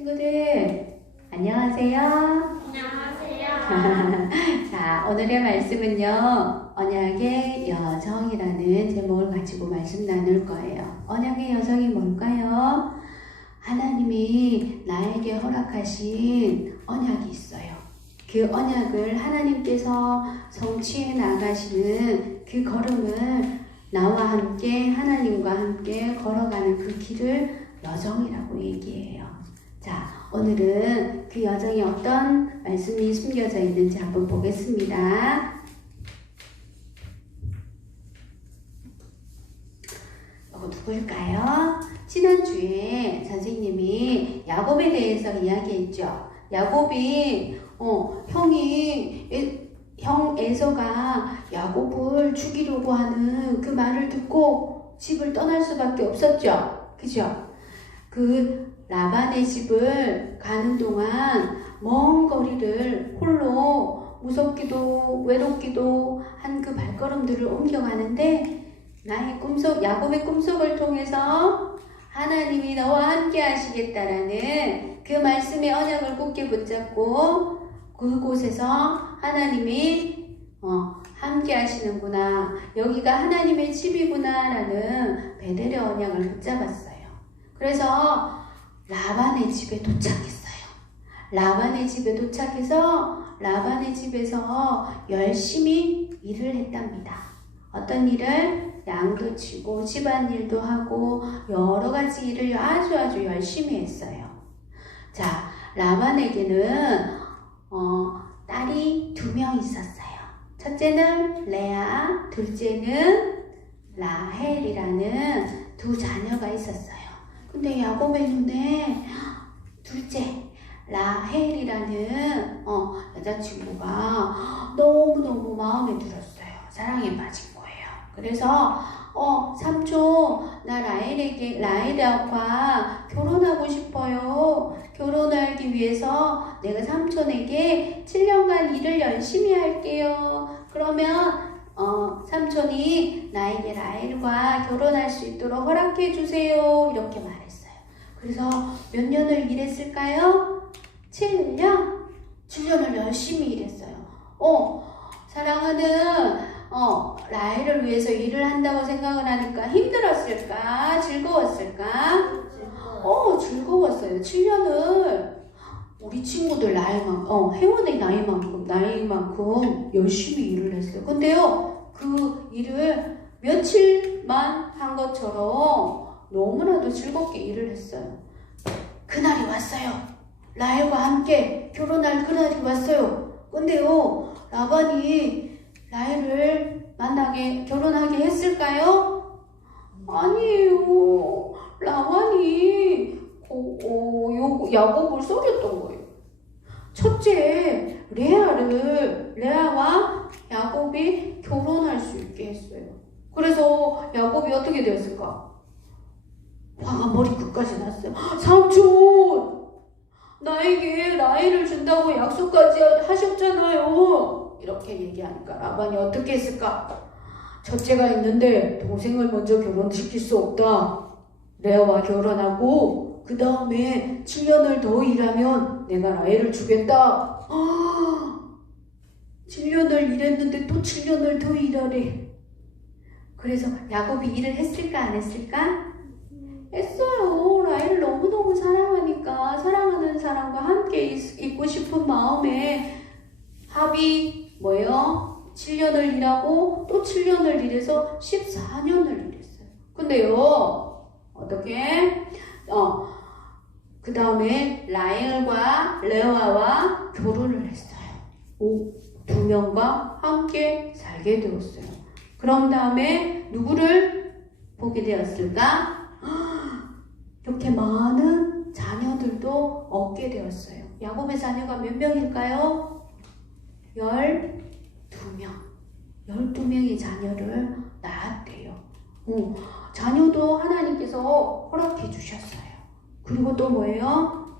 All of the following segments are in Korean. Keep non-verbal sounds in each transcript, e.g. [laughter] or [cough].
친구들, 안녕하세요. 안녕하세요. [laughs] 자, 오늘의 말씀은요, 언약의 여정이라는 제목을 가지고 말씀 나눌 거예요. 언약의 여정이 뭘까요? 하나님이 나에게 허락하신 언약이 있어요. 그 언약을 하나님께서 성취해 나가시는 그 걸음을 나와 함께 하나님과 함께 걸어가는 그 길을 여정이라고 얘기해요. 자, 오늘은 그 여정에 어떤 말씀이 숨겨져 있는지 한번 보겠습니다. 이거 누굴까요? 지난주에 선생님이 야곱에 대해서 이야기했죠. 야곱이 어, 형이 에- 형 에서가 야곱을 죽이려고 하는 그 말을 듣고 집을 떠날 수밖에 없었죠. 그죠? 그 라반의 집을 가는 동안 먼 거리를 홀로 무섭기도 외롭기도 한 그 발걸음들을 옮겨가는데 나의 꿈속 야곱의 꿈속을 통해서 하나님이 너와 함께 하시겠다라는 그 말씀의 언약을 굳게 붙잡고 그곳에서 하나님이 어, 함께 하시는구나 여기가 하나님의 집이구나라는 베델의 언약을 붙잡았어요. 그래서 라반의 집에 도착했어요. 라반의 집에 도착해서 라반의 집에서 열심히 일을 했답니다. 어떤 일을 양도 치고 집안일도 하고 여러 가지 일을 아주 아주 열심히 했어요. 자, 라반에게는 어, 딸이 두 명 있었어요. 첫째는 레아, 둘째는 라헬이라는 두 자녀가 있었어요. 근데 야곱의 눈에 둘째 라헬이라는 어, 여자친구가 너무너무 마음에 들었어요. 사랑에 빠진 거예요. 그래서 어 삼촌 나 라헬에게 라헬과 결혼하고 싶어요. 결혼하기 위해서 내가 삼촌에게 7년간 일을 열심히 할게요. 그러면 어, 삼촌이 나에게 라헬과 결혼할 수 있도록 허락해 주세요. 이렇게 말했어요. 그래서 몇 년을 일했을까요? 7년? 7년을 열심히 일했어요. 어, 사랑하는 어, 라헬을 위해서 일을 한다고 생각을 하니까 힘들었을까? 즐거웠을까? 어, 즐거웠어요. 7년을 우리 친구들 나이만, 어, 회원의 나이만큼, 나이만큼 열심히 일을 했어요. 근데요, 그 일을 며칠만 한 것처럼 너무나도 즐겁게 일을 했어요. 그날이 왔어요. 라헬과 함께 결혼할 그날이 왔어요. 근데요, 라반이 라헬을 만나게, 결혼하게 했을까요? 아니에요. 라반이 어, 어, 요, 야곱을 속였던 거예요. 첫째, 레아를, 레아와 야곱이 결혼할 수 있게 했어요. 그래서 야곱이 어떻게 되었을까? 화가 머리 끝까지 났어요. 삼촌! 나에게 라헬을 준다고 약속까지 하셨잖아요. 이렇게 얘기하니까 라반이 어떻게 했을까? 첫째가 있는데 동생을 먼저 결혼시킬 수 없다. 레아와 결혼하고 그 다음에 7년을 더 일하면 내가 라헬을 주겠다. 아, 7년을 일했는데 또 7년을 더 일하래. 그래서 야곱이 일을 했을까 안 했을까? 했어요. 라헬을 너무너무 사랑하니까 사랑하는 사람과 함께 있, 있고 싶은 마음에 합의 뭐예요? 7년을 일하고 또 7년을 일해서 14년을 일했어요. 근데요, 어떻게? 어, 그 다음에 라헬과 레아와 결혼을 했어요. 오, 두 명과 함께 살게 되었어요. 그런 다음에 누구를 보게 되었을까? 이렇게 많은 자녀들도 얻게 되었어요. 야곱의 자녀가 몇 명일까요? 12명. 12명의 자녀를 낳았대요. 어, 자녀도 하나님께서 허락해 주셨어요. 그리고 또 뭐예요?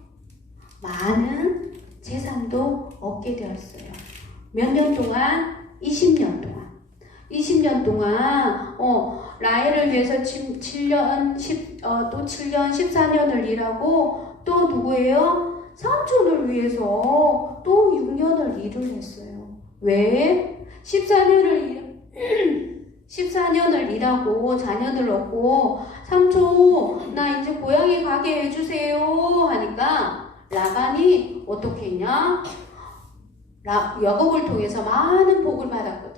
많은 재산도 얻게 되었어요. 몇 년 동안? 20년 동안. 20년 동안, 어, 라헬을 위해서 7년, 10, 어, 또 7년, 14년을 일하고 또 누구예요? 삼촌을 위해서 또 6년을 일을 했어요. 왜? 14년을 일, [clears throat] 14년을 일하고 자녀들 얻고 삼촌 나 이제 고향에 가게 해주세요 하니까 라반이 어떻게 했냐? 라, 야곱을 통해서 많은 복을 받았거든요.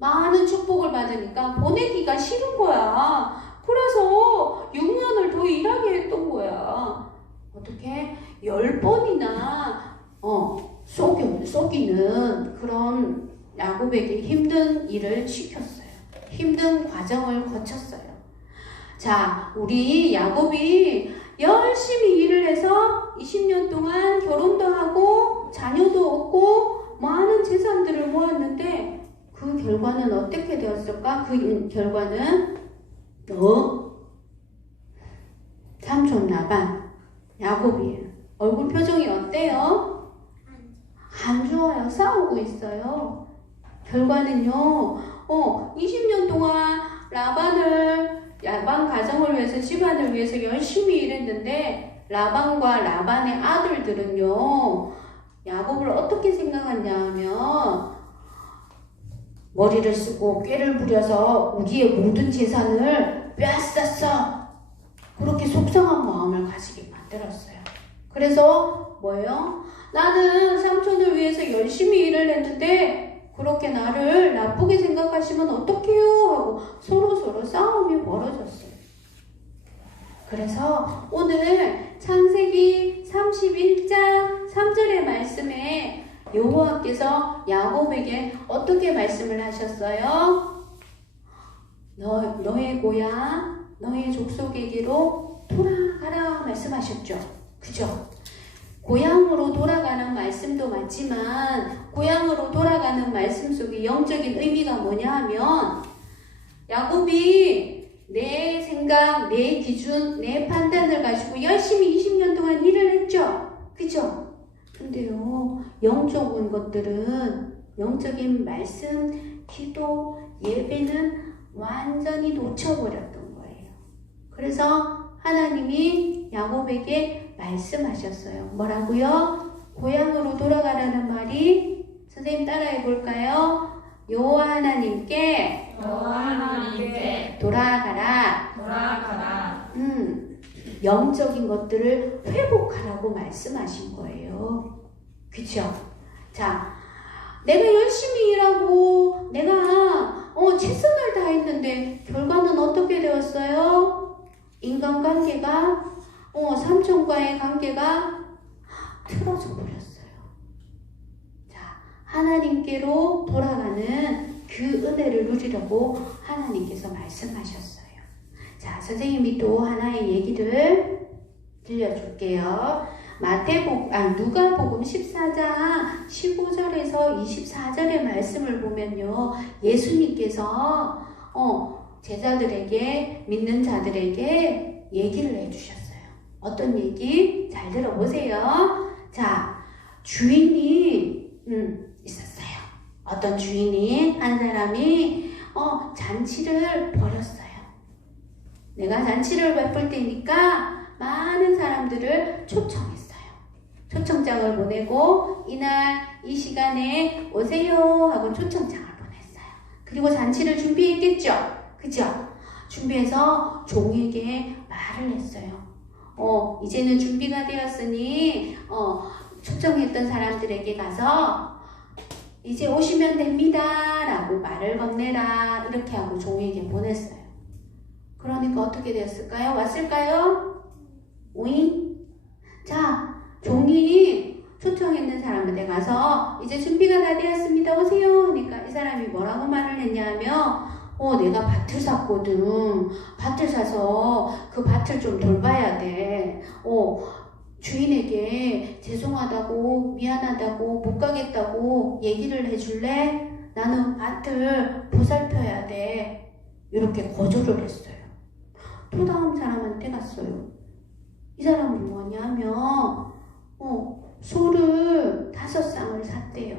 많은 축복을 받으니까 보내기가 싫은 거야. 그래서 6년을 더 일하게 했던 거야. 어떻게? 열 번이나, 어, 속이, 속이는 그런 야곱에게 힘든 일을 시켰어요. 힘든 과정을 거쳤어요. 자, 우리 야곱이 열심히 일을 해서 20년 동안 결혼도 하고 자녀도 얻고 많은 재산들을 모았는데 그 결과는 어떻게 되었을까? 그 결과는 너 삼촌 나반 야곱이에요. 얼굴 표정이 어때요? 안 좋아요. 싸우고 있어요. 결과는요. 어, 20년 동안 라반을 라반 가정을 위해서 집안을 위해서 열심히 일했는데 라반과 라반의 아들들은요. 야곱을 어떻게 생각하냐 하면 머리를 쓰고 꾀를 부려서 우리의 모든 재산을 빼앗았어. 그렇게 속상한 마음을 가지게 만들었어요. 그래서 뭐예요? 나는 삼촌을 위해서 열심히 일을 했는데 그렇게 나를 나쁘게 생각하시면 어떡해요? 하고 서로 서로 싸움이 벌어졌어요. 그래서 오늘 창세기 31장 3절의 말씀에 여호와께서 야곱에게 어떻게 말씀을 하셨어요? 너, 너의 고향, 너의 족속에게로 돌아가라 말씀하셨죠. 그죠? 고향으로 돌아가는 말씀도 맞지만 고향으로 돌아가는 말씀 속에 영적인 의미가 뭐냐 하면 야곱이 내 생각, 내 기준, 내 판단을 가지고 열심히 20년 동안 일을 했죠. 그죠? 근데요, 영적인 것들은, 영적인 말씀, 기도, 예배는 완전히 놓쳐버렸던 거예요. 그래서 하나님이 야곱에게 말씀하셨어요. 뭐라고요? 고향으로 돌아가라는 말이 선생님 따라해 볼까요? 여호와 하나님께 여호와 하나님께 돌아가라. 돌아가라. 음, 영적인 것들을 회복하라고 말씀하신 거예요. 그쵸? 자, 내가 열심히 일하고 내가 어, 최선을 다했는데 결과는 어떻게 되었어요? 인간관계가 어, 삼촌과의 관계가 틀어져 버렸어요. 자, 하나님께로 돌아가는 그 은혜를 누리려고 하나님께서 말씀하셨어요. 자, 선생님이 또 하나의 얘기를 들려줄게요. 마태복, 아, 누가복음 14장 15절에서 24절의 말씀을 보면요. 예수님께서, 어, 제자들에게, 믿는 자들에게 얘기를 해 주셨어요. 어떤 얘기? 잘 들어보세요. 자, 주인이, 음, 있었어요. 어떤 주인이, 한 사람이, 어, 잔치를 벌였어요. 내가 잔치를 베풀 테니까 많은 사람들을 초청했어요. 초청장을 보내고 이날 이 시간에 오세요 하고 초청장을 보냈어요. 그리고 잔치를 준비했겠죠. 그죠? 준비해서 종에게 말을 했어요. 어, 이제는 준비가 되었으니 어, 초청했던 사람들에게 가서 이제 오시면 됩니다. 라고 말을 건네라. 이렇게 하고 종에게 보냈어요. 그러니까 어떻게 됐을까요? 왔을까요? 오잉? 자, 종이 초청했는 사람한테 가서 이제 준비가 다 되었습니다. 오세요. 하니까 이 사람이 뭐라고 말을 했냐면 어, 내가 밭을 샀거든. 밭을 사서 그 밭을 좀 돌봐야 돼. 어, 주인에게 죄송하다고, 미안하다고, 못 가겠다고 얘기를 해줄래? 나는 밭을 보살펴야 돼. 이렇게 거절을 했어요. 또 다음 사람한테 갔어요. 이 사람은 뭐냐면, 어, 소를 다섯 쌍을 샀대요.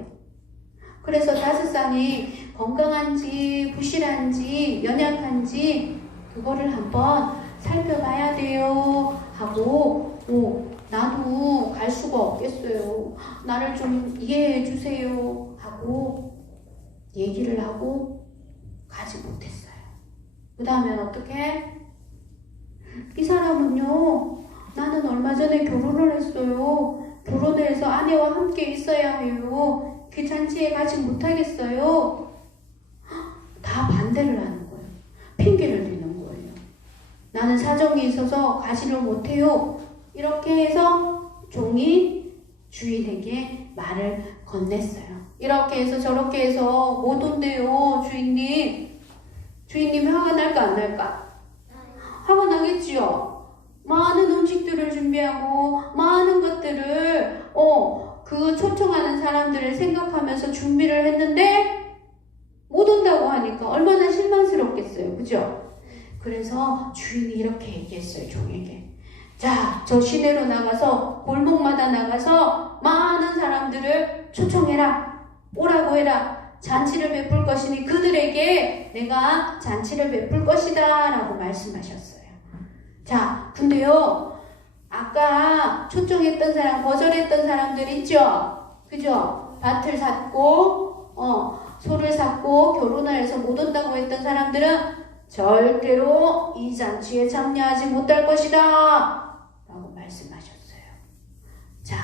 그래서 다섯 쌍이 건강한지, 부실한지, 연약한지, 그거를 한번 살펴봐야 돼요. 하고, 어, 나도 갈 수가 없겠어요. 나를 좀 이해해 주세요. 하고 얘기를 하고 가지 못했어요. 그 다음엔 어떻게? 이 사람은요, 나는 얼마 전에 결혼을 했어요. 결혼을 해서 아내와 함께 있어야 해요. 그 잔치에 가지 못하겠어요. 다 반대를 하는 거예요. 핑계를 대는 거예요. 나는 사정이 있어서 가지를 못해요. 이렇게 해서 종이 주인에게 말을 건넸어요. 이렇게 해서 저렇게 해서 못 온대요, 주인님. 주인님 화가 날까 안 날까? 화가 나겠지요. 많은 음식들을 준비하고 많은 것들을 어, 그 초청하는 사람들을 생각하면서 준비를 했는데 못 온다고 하니까 얼마나 실망스럽겠어요. 그죠? 그래서 주인이 이렇게 얘기했어요, 종에게. 자, 저 시내로 나가서 골목마다 나가서 많은 사람들을 초청해라. 오라고 해라. 잔치를 베풀 것이니 그들에게 내가 잔치를 베풀 것이다. 라고 말씀하셨어요. 자, 근데요. 아까 초청했던 사람, 거절했던 사람들 있죠? 그죠? 밭을 샀고, 어, 소를 샀고, 결혼을 해서 못 온다고 했던 사람들은 절대로 이 잔치에 참여하지 못할 것이다. 라고 말씀하셨어요. 자,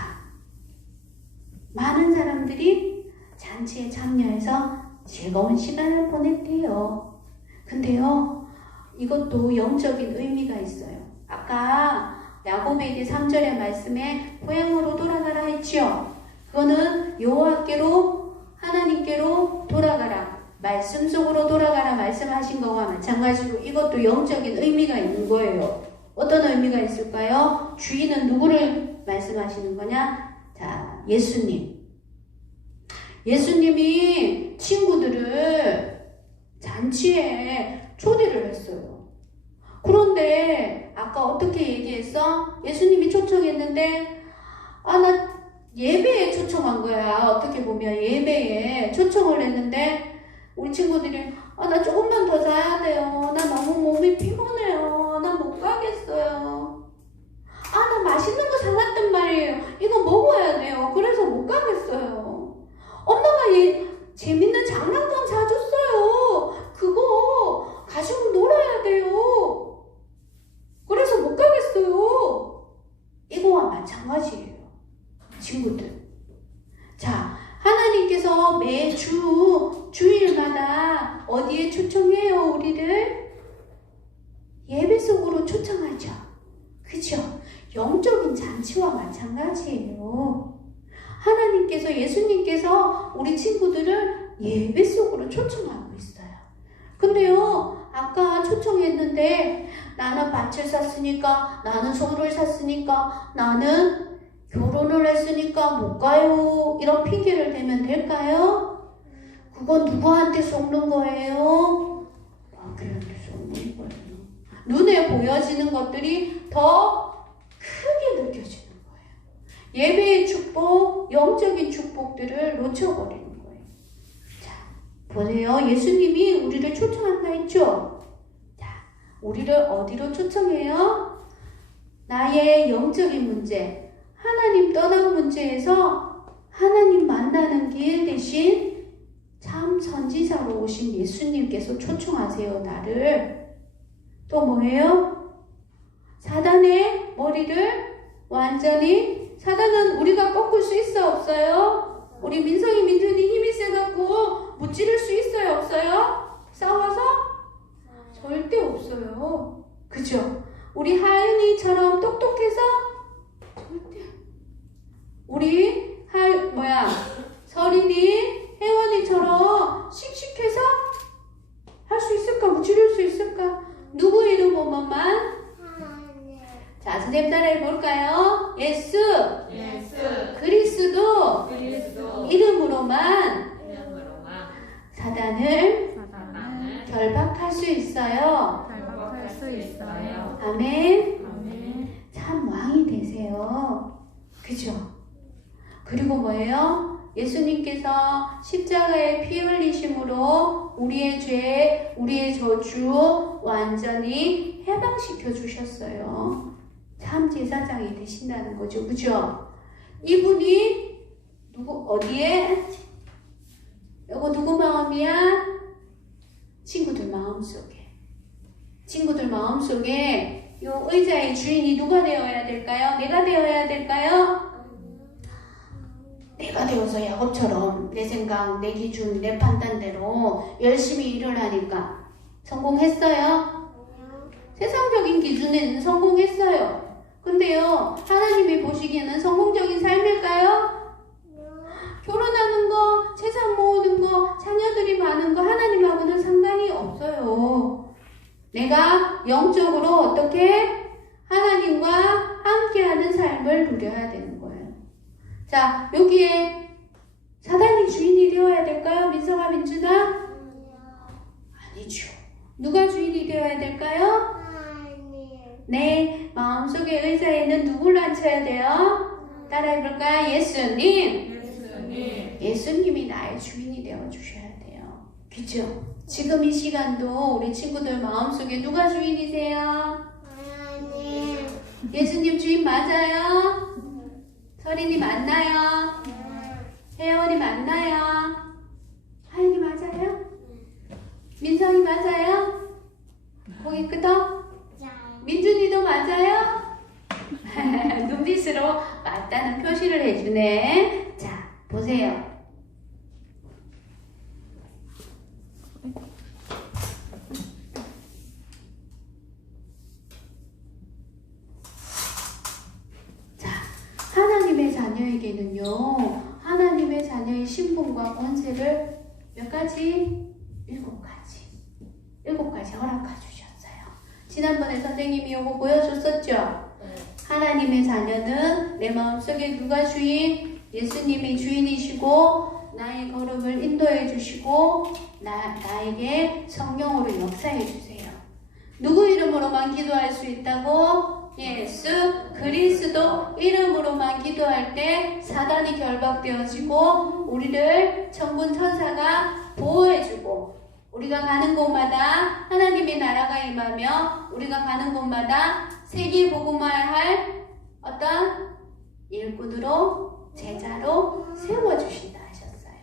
많은 사람들이 잔치에 참여해서 즐거운 시간을 보냈대요. 근데요, 이것도 영적인 의미가 있어요. 아까 야곱에게 3절의 말씀에 고향으로 돌아가라 했지요. 그거는 여호와께로 하나님께로 돌아가라. 말씀 속으로 돌아가라 말씀하신 거와 마찬가지로 이것도 영적인 의미가 있는 거예요. 어떤 의미가 있을까요? 주인은 누구를 말씀하시는 거냐? 자, 예수님. 예수님이 친구들을 잔치에 초대를 했어요. 그런데 아까 어떻게 얘기했어? 예수님이 초청했는데 아 나 예배에 초청한 거야. 어떻게 보면 예배에 초청을 했는데 우리 친구들이 아 나 조금만 더 자야 돼요. 나 너무 몸이 피곤해요. 나 못 가겠어요. 아 나 맛있는 거 사놨단 말이에요. 이거 먹어야 돼요. 그래서 못 가겠어요. 엄마가 얘 재밌는 장난감 사줬어요. 그거 가지고 놀아야 돼요. 그래서 못 가겠어요. 이거와 마찬가지예요. 친구들. 자, 하나님께서 매주 주일마다 어디에 초청해요, 우리를? 예배 속으로 초청하죠. 그죠? 영적인 잔치와 마찬가지예요. 하나님께서, 예수님께서 우리 친구들을 예배 속으로 초청하고 있어요. 근데요, 초청했는데 나는 밭을 샀으니까, 나는 소를 샀으니까, 나는 결혼을 했으니까 못 가요. 이런 핑계를 대면 될까요? 그건 누구한테 속는 거예요? 마귀한테 속는 거예요. 눈에 보여지는 것들이 더 크게 느껴지는 거예요. 예배의 축복, 영적인 축복들을 놓쳐버리는 거예요. 자, 보세요. 예수님이 우리를 초청한다 했죠? 자, 우리를 어디로 초청해요? 나의 영적인 문제, 하나님 떠난 문제에서 하나님 만나는 길 대신 참 선지자로 오신 예수님께서 초청하세요, 나를. 또 뭐예요? 사단의 머리를 완전히, 사단은 우리가 꺾을 수 있어, 없어요? 우리 민성이, 민준이 힘이 세갖고 무찌를 수 있어요, 없어요? 싸워서? 절대 없어요. 그죠? 우리 하윤이처럼 똑똑해서 절대 우리 할 뭐야 서린이 혜원이처럼 씩씩해서 할 수 있을까? 무찌를 수 있을까? 누구 이름 보면만? 자 선생님 따라 해 볼까요? 예수. 예수. 그리스도. 그리스도. 이름으로만. 이름으로만. 사단을 수 있어요 결박할 수 있어요. 아멘 아멘. 참 왕이 되세요. 그죠? 그리고 뭐예요? 예수님께서 십자가에 피 흘리심으로 우리의 죄, 우리의 저주 완전히 해방시켜 주셨어요. 자, 다음 제사장이 되신다는 거죠. 그죠? 이분이 누구 어디에? 요거 누구 마음이야? 마음속에. 친구들 마음속에 요 의자의 주인이 누가 되어야 될까요? 내가 되어야 될까요? 내가 되어서 야곱처럼 내 생각, 내 기준, 내 판단대로 열심히 일을 하니까 성공했어요? 세상적인 기준에는 성공했어요. 근데요, 하나님이 보시기에는 성공적인 삶일까요? 결혼하는 거, 재산 모으는 거, 자녀들이 많은 거 하나님하고는 상관이 없어요. 내가 영적으로 어떻게 하나님과 함께하는 삶을 누려야 되는 거예요. 자, 여기에 사단이 주인이 되어야 될까요? 민서가 민주다? 아니죠. 누가 주인이 되어야 될까요? 내 마음속의 의자에는 누구를 앉혀야 돼요? 따라 해볼까요? 예수님. 예수님. 예수님이 나의 주인이 되어 주셔야 돼요. 그죠? 지금 이 시간도 우리 친구들 마음속에 누가 주인이세요? 예수님 주인 맞아요? 서린이 맞나요? 혜원이 맞나요? 하연이 맞아요? 민성이 맞아요? 고개 끄덕? 민준이도 맞아요? [laughs] 눈빛으로 맞다는 표시를 해주네. 자, 보세요. 자, 하나님의 자녀에게는요, 하나님의 자녀의 신분과 권세를 몇 가지? 일곱 가지. 일곱 가지 허락해 주셨어요. 지난번에 선생님이 이거 보여줬었죠? 하나님의 자녀는 내 마음속에 누가 주인? 예수님이 주인이시고 나의 걸음을 인도해 주시고 나, 나에게 성령으로 역사해 주세요. 누구 이름으로만 기도할 수 있다고? 예수 그리스도 이름으로만 기도할 때 사단이 결박되어지고 우리를 천군 천사가 보호해주고 우리가 가는 곳마다 하나님의 나라가 임하며 우리가 가는 곳마다 세계 복음화할 어떤 일꾼으로 제자로 세워주신다 하셨어요.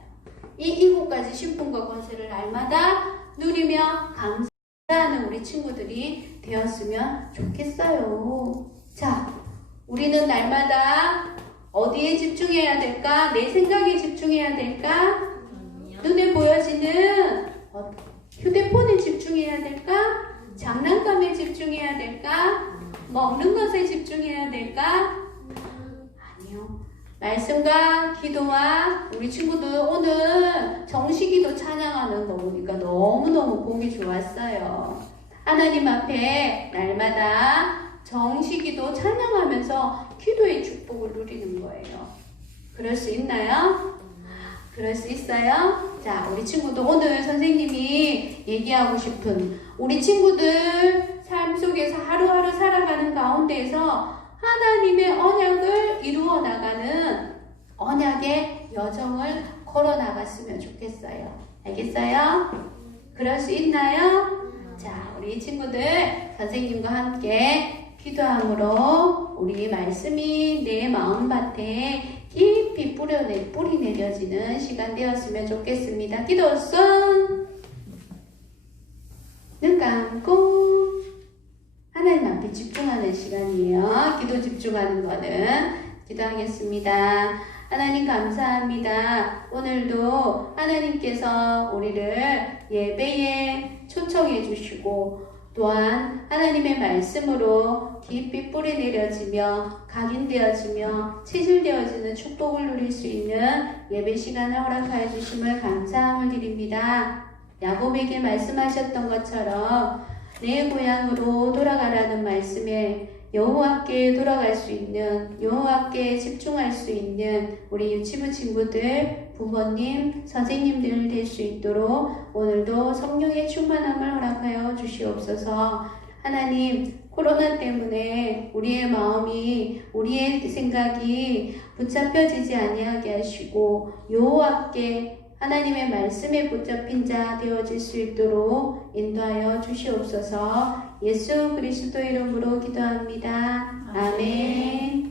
이 일곱 가지 신분과 권세를 날마다 누리며 감사하는 우리 친구들이 되었으면 좋겠어요. 자, 우리는 날마다 어디에 집중해야 될까? 내 생각에 집중해야 될까? 눈에 보여지는 어, 휴대폰에 집중해야 될까? 장난감에 집중해야 될까? 먹는 것에 집중해야 될까? 말씀과 기도와 우리 친구들 오늘 정식기도 찬양하는 거 보니까 너무너무 보기 좋았어요. 하나님 앞에 날마다 정식기도 찬양하면서 기도의 축복을 누리는 거예요. 그럴 수 있나요? 그럴 수 있어요? 자, 우리 친구도 오늘 선생님이 얘기하고 싶은 우리 친구들 삶 속에서 하루하루 살아가는 가운데에서 하나님의 언약을 이루어 나가는 언약의 여정을 걸어 나갔으면 좋겠어요. 알겠어요? 그럴 수 있나요? 자, 우리 친구들 선생님과 함께 기도함으로 우리 말씀이 내 마음밭에 깊이 뿌려내, 뿌리 내려지는 시간 되었으면 좋겠습니다. 기도 손! 눈 감고 하나님 앞에 집중하는 시간이에요. 기도 집중하는 거는 기도하겠습니다. 하나님 감사합니다. 오늘도 하나님께서 우리를 예배에 초청해 주시고 또한 하나님의 말씀으로 깊이 뿌리 내려지며 각인되어지며 체질되어지는 축복을 누릴 수 있는 예배 시간을 허락하여 주심을 감사함을 드립니다. 야곱에게 말씀하셨던 것처럼 내 고향으로 돌아가라는 말씀에 여호와께 돌아갈 수 있는 여호와께 집중할 수 있는 우리 유치부 친구들 부모님 선생님들 될 수 있도록 오늘도 성령의 충만함을 허락하여 주시옵소서. 하나님 코로나 때문에 우리의 마음이 우리의 생각이 붙잡혀지지 아니하게 하시고 여호와께 하나님의 말씀에 붙잡힌 자 되어질 수 있도록 인도하여 주시옵소서 예수 그리스도 이름으로 기도합니다. 아멘.